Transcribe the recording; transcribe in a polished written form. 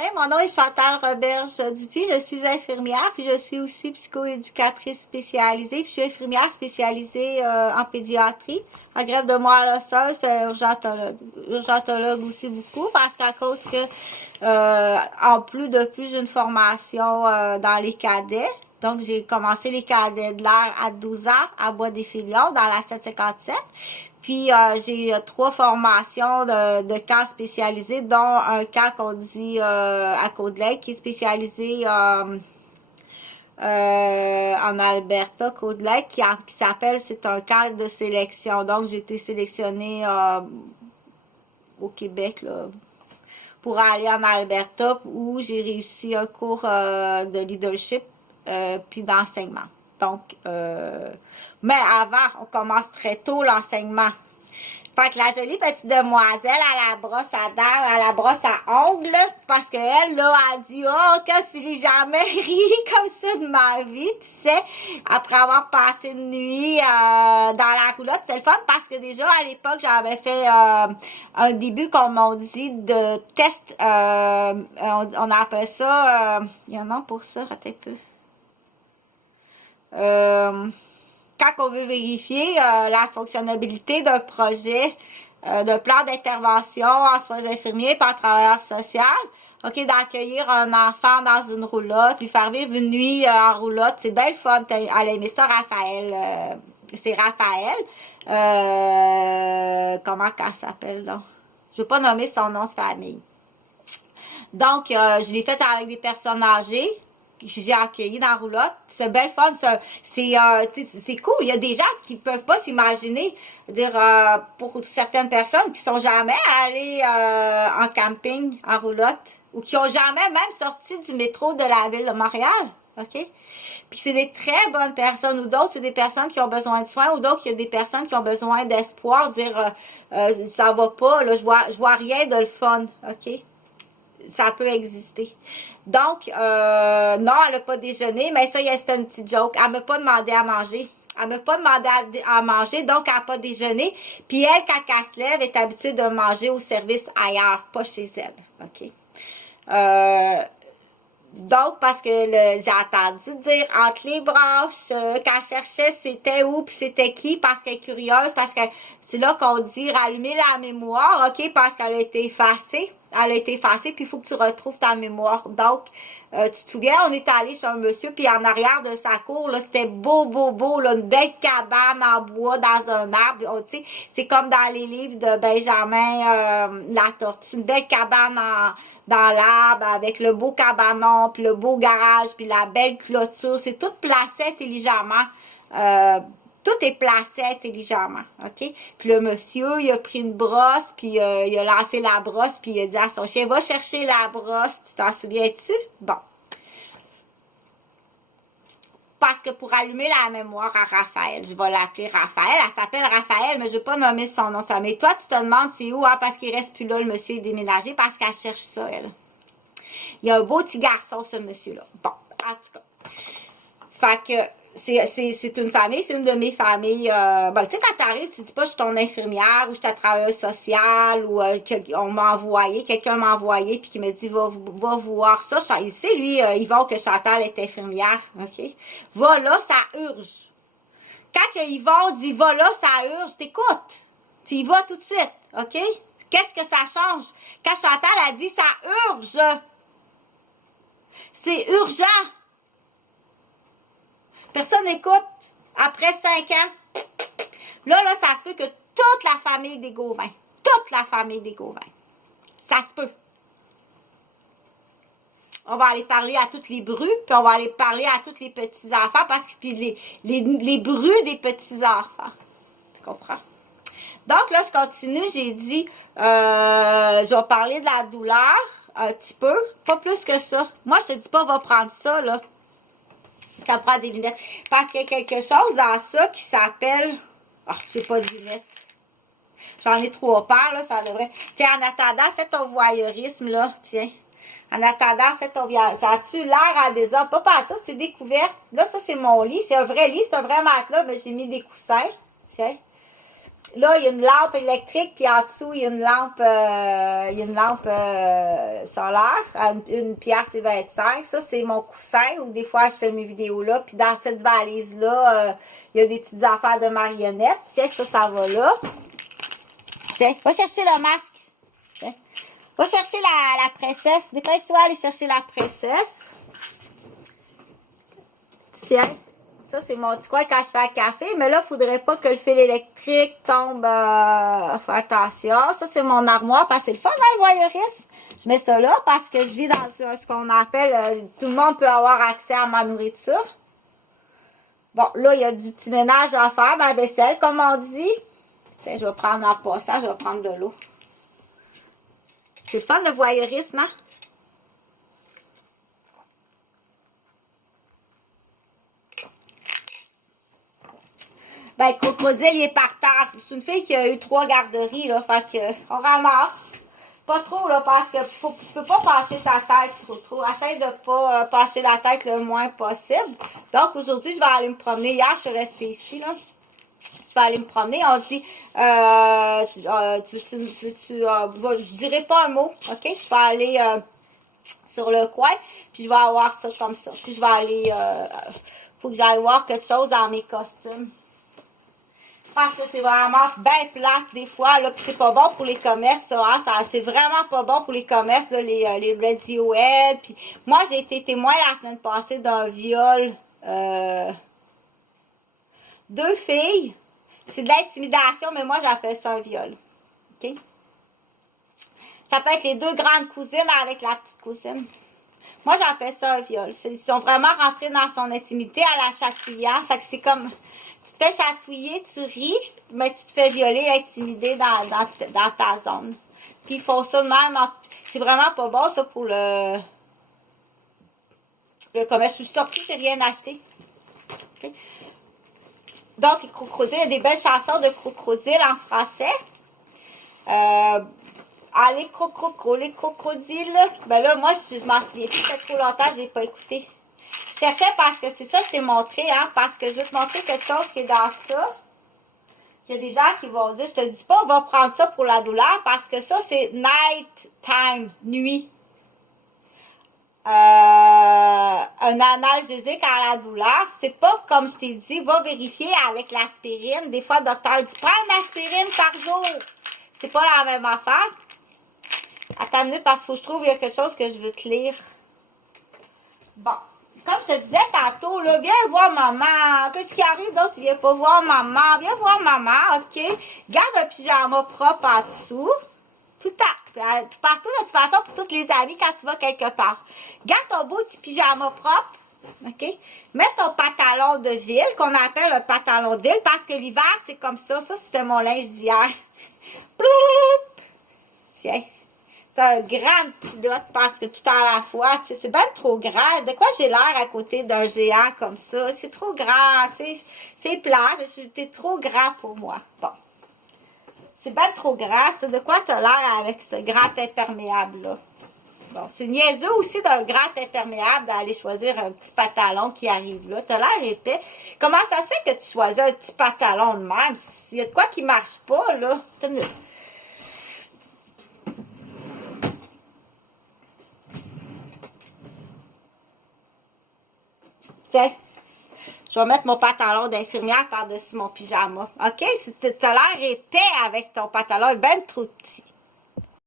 matin. Mon nom est Chantal Roberge-Dupuis. Je suis infirmière, puis je suis aussi psychoéducatrice spécialisée. Puis je suis infirmière spécialisée en pédiatrie, en greffe de moelle osseuse, puis urgentologue. Urgentologue aussi beaucoup, parce qu'à cause que, en plus j'ai une formation dans les cadets. Donc, j'ai commencé les cadets de l'air à 12 ans à Bois-des-Filions, dans la 757. Puis, j'ai 3 formations de camps spécialisés, dont un camp qu'on dit à Côte-Lake, qui est spécialisé en Alberta, Côte-Lake, qui s'appelle, c'est un camp de sélection. Donc, j'ai été sélectionnée au Québec, là, pour aller en Alberta, où j'ai réussi un cours de leadership puis d'enseignement. Donc, mais avant, on commence très tôt l'enseignement. Fait que la jolie petite demoiselle à la brosse à dents, à la brosse à ongles, parce qu'elle, là, a dit, oh, qu'est-ce que j'ai jamais ri comme ça de ma vie, tu sais, après avoir passé une nuit dans la roulotte. C'est le fun parce que déjà, à l'époque, j'avais fait un début, comme on dit, de test, on appelle ça, il y a un nom pour ça, attends un peu. Quand on veut vérifier la fonctionnalité d'un projet, d'un plan d'intervention en soins infirmiers par travailleur social, ok, d'accueillir un enfant dans une roulotte, lui faire vivre une nuit en roulotte, c'est bien le fun. Elle a aimé ça, Raphaël. C'est Raphaël. Comment qu'elle s'appelle, donc? Je ne vais pas nommer son nom de famille. Donc, je l'ai fait avec des personnes âgées que j'ai accueillies dans la roulotte. C'est bien le fun. C'est cool. Il y a des gens qui peuvent pas s'imaginer, dire pour certaines personnes qui sont jamais allées en camping en roulotte ou qui ont jamais même sorti du métro de la ville de Montréal. OK? Puis c'est des très bonnes personnes, ou d'autres, c'est des personnes qui ont besoin de soins, ou d'autres, il y a des personnes qui ont besoin d'espoir, dire ça va pas, là, je vois rien de le fun. OK? Ça peut exister. Donc, non, elle n'a pas déjeuné, mais ça, c'était une petite joke. Elle m'a pas demandé à manger. Elle m'a pas demandé à manger, donc elle n'a pas déjeuné. Puis elle, quand elle se lève, est habituée de manger au service ailleurs, pas chez elle. OK? Donc, parce que j'ai entendu dire entre les branches, quand elle cherchait c'était où puis c'était qui, parce qu'elle est curieuse, parce que c'est là qu'on dit rallumer la mémoire, OK, parce qu'elle a été effacée. Elle a été effacée, puis il faut que tu retrouves ta mémoire. Donc, tu te souviens, on est allé chez un monsieur, puis en arrière de sa cour, là, c'était beau, là, une belle cabane en bois dans un arbre. Tu sais, c'est comme dans les livres de Benjamin la tortue. Une belle cabane dans l'arbre, avec le beau cabanon, puis le beau garage, puis la belle clôture. C'est tout placé intelligemment. Tout est placé intelligemment, OK? Puis le monsieur, il a pris une brosse, puis il a lancé la brosse, puis il a dit à son chien, va chercher la brosse, tu t'en souviens-tu? Bon. Parce que pour allumer la mémoire à Raphaël, je vais l'appeler Raphaël, elle s'appelle Raphaël, mais je ne vais pas nommer son nom de famille. Toi, tu te demandes c'est où, hein? Parce qu'il reste plus là, le monsieur est déménagé, parce qu'elle cherche ça, elle. Il y a un beau petit garçon, ce monsieur-là. Bon, en tout cas. Fait que c'est une famille, c'est une de mes familles. Ben, tu sais, quand t'arrives, tu dis pas je suis ton infirmière ou je suis ta travailleuse sociale ou on m'a envoyé, quelqu'un m'a envoyé puis qui me dit va voir ça. Il sait, lui, Yvon, que Chantal est infirmière. OK? Va là, ça urge. Quand Yvon dit va là, ça urge, t'écoutes. Tu y vas tout de suite. OK? Qu'est-ce que ça change? Quand Chantal a dit ça urge, c'est urgent. Personne n'écoute. Après 5 ans, là, ça se peut que toute la famille des Gauvin, ça se peut. On va aller parler à toutes les brus, puis on va aller parler à tous les petits-enfants, parce que puis les brus des petits-enfants. Tu comprends? Donc, là, je continue. J'ai dit, je vais parler de la douleur un petit peu, pas plus que ça. Moi, je te dis pas, va prendre ça, là. Ça prend des lunettes. Parce qu'il y a quelque chose dans ça qui s'appelle... Ah, j'ai pas de lunettes. J'en ai 3 paires, là, ça devrait... Tiens, en attendant, fais ton voyeurisme, là, tiens. En attendant, fais ton voyeurisme. Ça a-tu l'air à des hommes? Pas partout, c'est découverte. Là, ça, c'est mon lit. C'est un vrai lit, c'est un vrai matelas, mais j'ai mis des coussins. Tiens. là, il y a une lampe électrique, puis en dessous, il y a une lampe solaire, à une pièce et 25. Ça, c'est mon coussin, où des fois, je fais mes vidéos là. Puis dans cette valise-là, il y a des petites affaires de marionnettes. Tiens, ça va là. Tiens, va chercher le masque. Tiens. Va chercher la princesse. Dépêche-toi, aller chercher la princesse. Tiens. Ça, c'est mon petit coin quand je fais un café. Mais là, il ne faudrait pas que le fil électrique tombe. Fais attention. Ça, c'est mon armoire parce que c'est le fun dans le voyeurisme. Je mets ça là parce que je vis dans ce qu'on appelle... tout le monde peut avoir accès à ma nourriture. Bon, là, il y a du petit ménage à faire, ma vaisselle, comme on dit. Tiens, je vais prendre en passant, je vais prendre de l'eau. C'est le fun, le voyeurisme, hein? Ben, le crocodile, il est par terre. C'est une fille qui a eu 3 garderies, là. Fait que, on ramasse. Pas trop, là, parce que tu peux pas pencher ta tête trop. Essaye de pas pencher la tête le moins possible. Donc, aujourd'hui, je vais aller me promener. Hier, je suis restée ici, là. Je vais aller me promener. On dit, je dirais pas un mot, OK? Je vais aller sur le coin, puis je vais avoir ça comme ça. Puis je vais aller, faut que j'aille voir quelque chose dans mes costumes. Parce que c'est vraiment bien plate des fois, là, puis c'est pas bon pour les commerces, ça, hein, c'est vraiment pas bon pour les commerces, là, les Radiohead, puis moi, j'ai été témoin la semaine passée d'un viol, 2 filles, c'est de l'intimidation, mais moi, j'appelle ça un viol, OK? Ça peut être les 2 grandes cousines avec la petite cousine. Moi, j'appelle ça un viol. Ils sont vraiment rentrés dans son intimité à la chatouillant, fait que c'est comme... Tu te fais chatouiller, tu ris, mais tu te fais violer, intimider dans ta zone. Puis ils font ça de même. C'est vraiment pas bon, ça, pour le commerce. Je suis sortie, j'ai rien acheté. Okay. Donc, les crocodiles, il y a des belles chansons de crocodiles en français. Les crocodiles. Ben là, moi, je m'en souviens plus, ça fait trop longtemps, je l'ai pas écouté. Je cherchais parce que c'est ça que je t'ai montré, hein, parce que je vais te montrer quelque chose qui est dans ça. Il y a des gens qui vont dire, je te dis pas, on va prendre ça pour la douleur, parce que ça, c'est night time, nuit. Un analgésique à la douleur, c'est pas comme je t'ai dit, va vérifier avec l'aspirine. Des fois, le docteur dit, prends une aspirine par jour. C'est pas la même affaire. Attends une minute, parce qu'il faut que je trouve, il y a quelque chose que je veux te lire. Bon. Comme je te disais tantôt, là, viens voir maman. Qu'est-ce qui arrive d'autre? Tu viens pas voir maman. Viens voir maman, OK? Garde un pyjama propre en dessous. Tout le temps. Partout, de toute façon, pour toutes les amies, quand tu vas quelque part. Garde ton beau petit pyjama propre. OK? Mets ton pantalon de ville, qu'on appelle un pantalon de ville, parce que l'hiver, c'est comme ça. Ça, c'était mon linge d'hier. Tiens. T'as une grande culotte parce que tout à la fois, tu sais, c'est bien trop grand. De quoi j'ai l'air à côté d'un géant comme ça? C'est trop grand, tu sais, c'est plat. T'es trop grand pour moi. Bon. C'est bien trop grand, ça. De quoi t'as l'air avec ce grand imperméable-là? Bon, c'est niaiseux aussi d'un grand imperméable d'aller choisir un petit pantalon qui arrive là. T'as l'air épais. Comment ça se fait que tu choisis un petit pantalon de même? S'il y a de quoi qui marche pas, là? T'as une minute. Tiens, je vais mettre mon pantalon d'infirmière par-dessus mon pyjama. OK? Tu as l'air épais avec ton pantalon, ben trop petit.